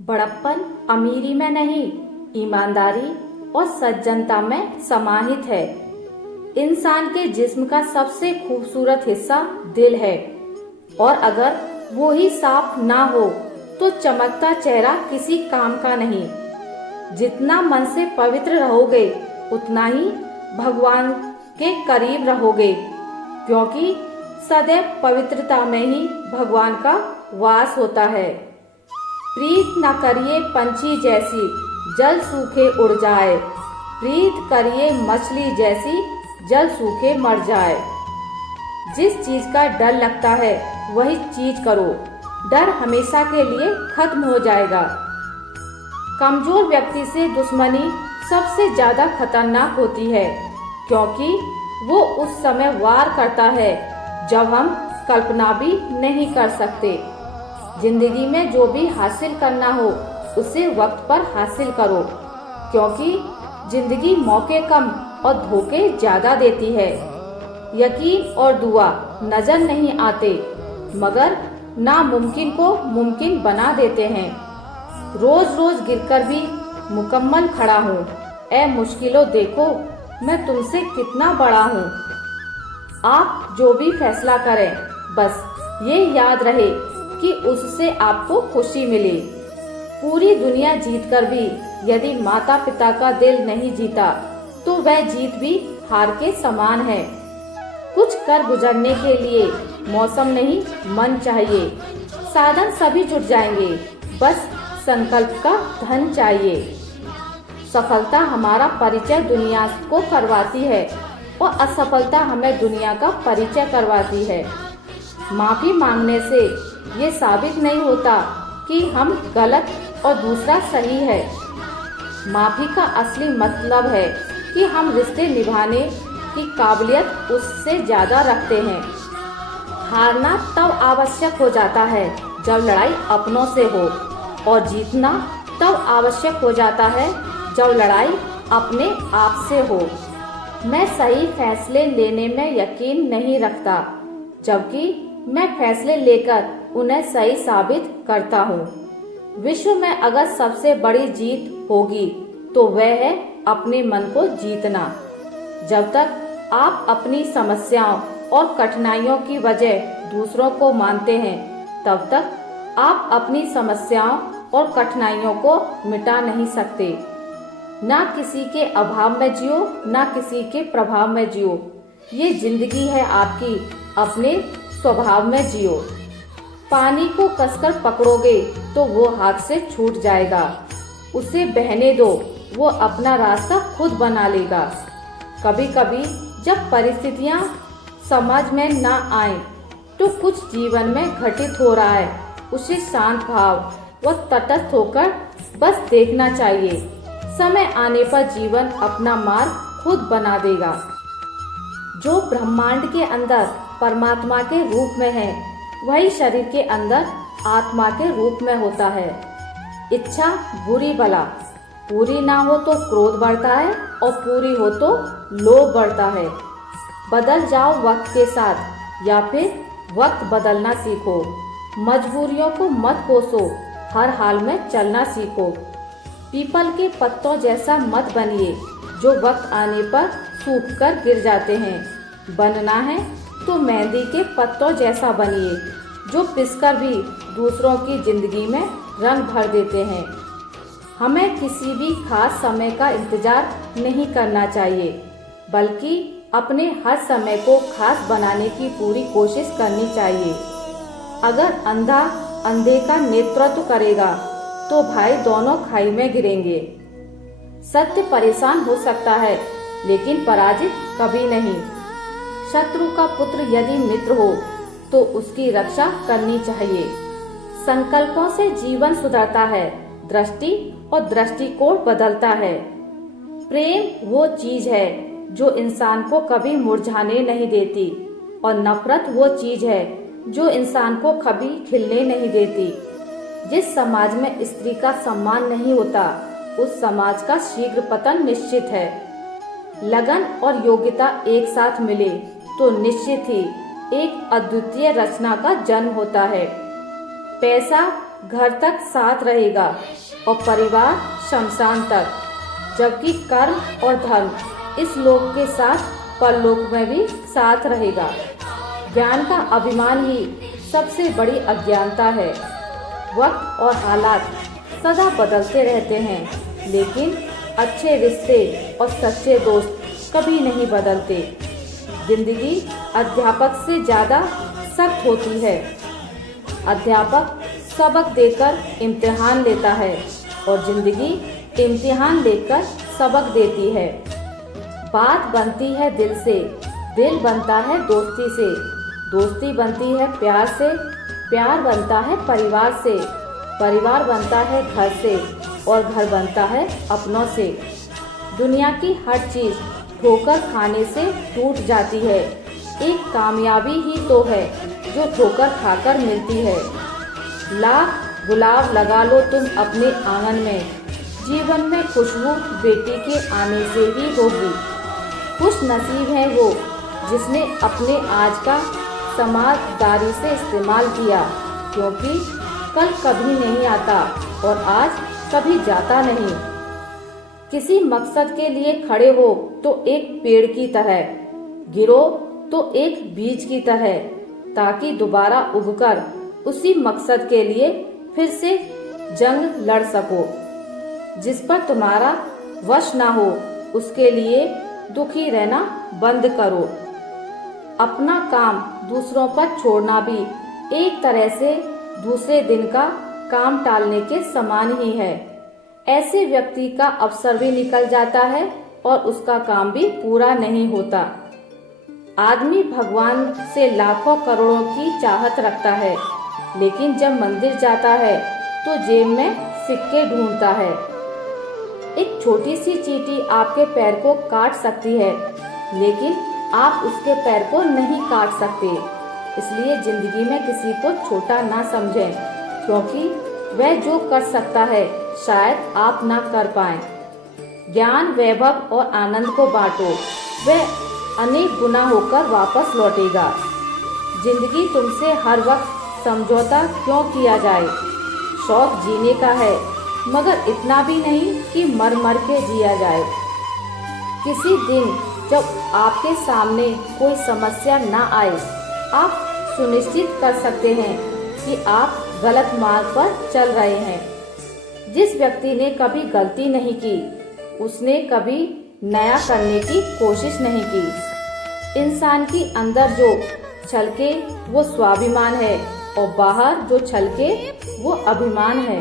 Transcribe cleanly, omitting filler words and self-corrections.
बड़प्पन अमीरी में नहीं, ईमानदारी और सज्जनता में समाहित है। इंसान के जिस्म का सबसे खूबसूरत हिस्सा दिल है, और अगर वो ही साफ ना हो तो चमकता चेहरा किसी काम का नहीं। जितना मन से पवित्र रहोगे उतना ही भगवान के करीब रहोगे, क्योंकि सदैव पवित्रता में ही भगवान का वास होता है। प्रीत न करिए पंछी जैसी, जल सूखे उड़ जाए। प्रीत करिए मछली जैसी, जल सूखे मर जाए। जिस चीज का डर लगता है वही चीज करो, डर हमेशा के लिए खत्म हो जाएगा। कमजोर व्यक्ति से दुश्मनी सबसे ज्यादा खतरनाक होती है, क्योंकि वो उस समय वार करता है जब हम कल्पना भी नहीं कर सकते। जिंदगी में जो भी हासिल करना हो उसे वक्त पर हासिल करो, क्योंकि जिंदगी मौके कम और धोखे ज्यादा देती है। यकीन और दुआ नजर नहीं आते, मगर नामुमकिन को मुमकिन बना देते हैं। रोज रोज गिरकर भी मुकम्मल खड़ा हूँ। ए मुश्किलों देखो मैं तुमसे कितना बड़ा हूँ। आप जो भी फैसला करें, बस ये याद रहे कि उससे आपको खुशी मिले। पूरी दुनिया जीतकर भी यदि माता पिता का दिल नहीं जीता तो वह जीत भी हार के समान है। कुछ कर गुजरने के लिए मौसम नहीं मन चाहिए। साधन सभी जुट जाएंगे, बस संकल्प का धन चाहिए। सफलता हमारा परिचय दुनिया को करवाती है और असफलता हमें दुनिया का परिचय करवाती है। माफी मांगने से ये साबित नहीं होता कि हम गलत और दूसरा सही है। माफी का असली मतलब है कि हम रिश्ते निभाने की काबिलियत उससे ज्यादा रखते हैं। हारना तब आवश्यक हो जाता है जब लड़ाई अपनों से हो, और जीतना तब आवश्यक हो जाता है जब लड़ाई अपने आप से हो। मैं सही फैसले लेने में यकीन नहीं रखता, जबकि मैं फैसले लेकर उन्हें सही साबित करता हूँ। विश्व में अगर सबसे बड़ी जीत होगी तो वह है अपने मन को जीतना। जब तक आप अपनी समस्याओं और कठिनाइयों की वजह दूसरों को मानते हैं, तब तक आप अपनी समस्याओं और कठिनाइयों को मिटा नहीं सकते। ना किसी के अभाव में जियो, ना किसी के प्रभाव में जियो। ये जिंदगी है आपकी, अपने स्वभाव में जियो। पानी को कसकर पकड़ोगे तो वो हाथ से छूट जाएगा। उसे बहने दो, वो अपना रास्ता खुद बना लेगा। कभी कभी जब परिस्थितियां समझ में ना आए तो कुछ जीवन में घटित हो रहा है, उसे शांत भाव व तटस्थ होकर बस देखना चाहिए। समय आने पर जीवन अपना मार्ग खुद बना देगा। जो ब्रह्मांड के अंदर परमात्मा के रूप में है, वही शरीर के अंदर आत्मा के रूप में होता है। इच्छा बुरी भला पूरी ना हो तो क्रोध बढ़ता है, और पूरी हो तो लोभ बढ़ता है। बदल जाओ वक्त के साथ, या फिर वक्त बदलना सीखो। मजबूरियों को मत कोसो, हर हाल में चलना सीखो। पीपल के पत्तों जैसा मत बनिए जो वक्त आने पर सूख कर गिर जाते हैं। बनना है तो मेहंदी के पत्तों जैसा बनिए जो पिसकर भी दूसरों की जिंदगी में रंग भर देते हैं। हमें किसी भी खास समय का इंतजार नहीं करना चाहिए, बल्कि अपने हर समय को खास बनाने की पूरी कोशिश करनी चाहिए। अगर अंधा अंधे का नेतृत्व करेगा तो भाई दोनों खाई में गिरेंगे। सत्य परेशान हो सकता है, लेकिन पराजित कभी नहीं। शत्रु का पुत्र यदि मित्र हो तो उसकी रक्षा करनी चाहिए। संकल्पों से जीवन सुधरता है, दृष्टि और दृष्टिकोण बदलता है। प्रेम वो चीज है जो इंसान को कभी मुरझाने नहीं देती, और नफरत वो चीज है जो इंसान को कभी खिलने नहीं देती। जिस समाज में स्त्री का सम्मान नहीं होता, उस समाज का शीघ्र पतन निश्चित है। लगन और योग्यता एक साथ मिले तो निश्चित ही एक अद्वितीय रचना का जन्म होता है। पैसा घर तक साथ रहेगा और परिवार शमशान तक, जबकि कर्म और धर्म इस लोक के साथ परलोक में भी साथ रहेगा। ज्ञान का अभिमान ही सबसे बड़ी अज्ञानता है। वक्त और हालात सदा बदलते रहते हैं, लेकिन अच्छे रिश्ते और सच्चे दोस्त कभी नहीं बदलते। जिंदगी अध्यापक से ज़्यादा सख्त होती है। अध्यापक सबक देकर इम्तिहान लेता है और जिंदगी इम्तिहान लेकर सबक देती है। बात बनती है दिल से, दिल बनता है दोस्ती से, दोस्ती बनती है प्यार से, प्यार बनता है परिवार से, परिवार बनता है घर से और घर बनता है अपनों से। दुनिया की हर चीज़ ठोकर खाने से टूट जाती है। एक कामयाबी ही तो है जो ठोकर खाकर मिलती है। लाख गुलाब लगा लो तुम अपने आंगन में, जीवन में खुशबू बेटी के आने से ही होगी। खुश नसीब है वो जिसने अपने आज का समझदारी से इस्तेमाल किया, क्योंकि कल कभी नहीं आता और आज कभी जाता नहीं। किसी मकसद के लिए खड़े हो तो एक पेड़ की तरह, गिरो तो एक बीज की तरह, ताकि दोबारा उगकर उसी मकसद के लिए फिर से जंग लड़ सको। जिस पर तुम्हारा वश ना हो उसके लिए दुखी रहना बंद करो। अपना काम दूसरों पर छोड़ना भी एक तरह से दूसरे दिन का काम टालने के समान ही है। ऐसे व्यक्ति का अवसर भी निकल जाता है और उसका काम भी पूरा नहीं होता। आदमी भगवान से लाखों करोड़ों की चाहत रखता है, लेकिन जब मंदिर जाता है तो जेब में सिक्के ढूंढता है। एक छोटी सी चींटी आपके पैर को काट सकती है, लेकिन आप उसके पैर को नहीं काट सकते। इसलिए जिंदगी में किसी को छोटा ना समझें, क्योंकि वह जो कर सकता है शायद आप ना कर पाएं। ज्ञान, वैभव और आनंद को बांटो, वह अनेक गुना होकर वापस लौटेगा। जिंदगी तुमसे हर वक्त समझौता क्यों किया जाए? शौक जीने का है, मगर इतना भी नहीं कि मर मर के जिया जाए। किसी दिन जब आपके सामने कोई समस्या ना आए, आप सुनिश्चित कर सकते हैं कि आप गलत मार्ग पर चल रहे हैं। जिस व्यक्ति ने कभी गलती नहीं की, उसने कभी नया करने की कोशिश नहीं की। इंसान की अंदर जो छलके वो स्वाभिमान है और बाहर जो छलके वो अभिमान है।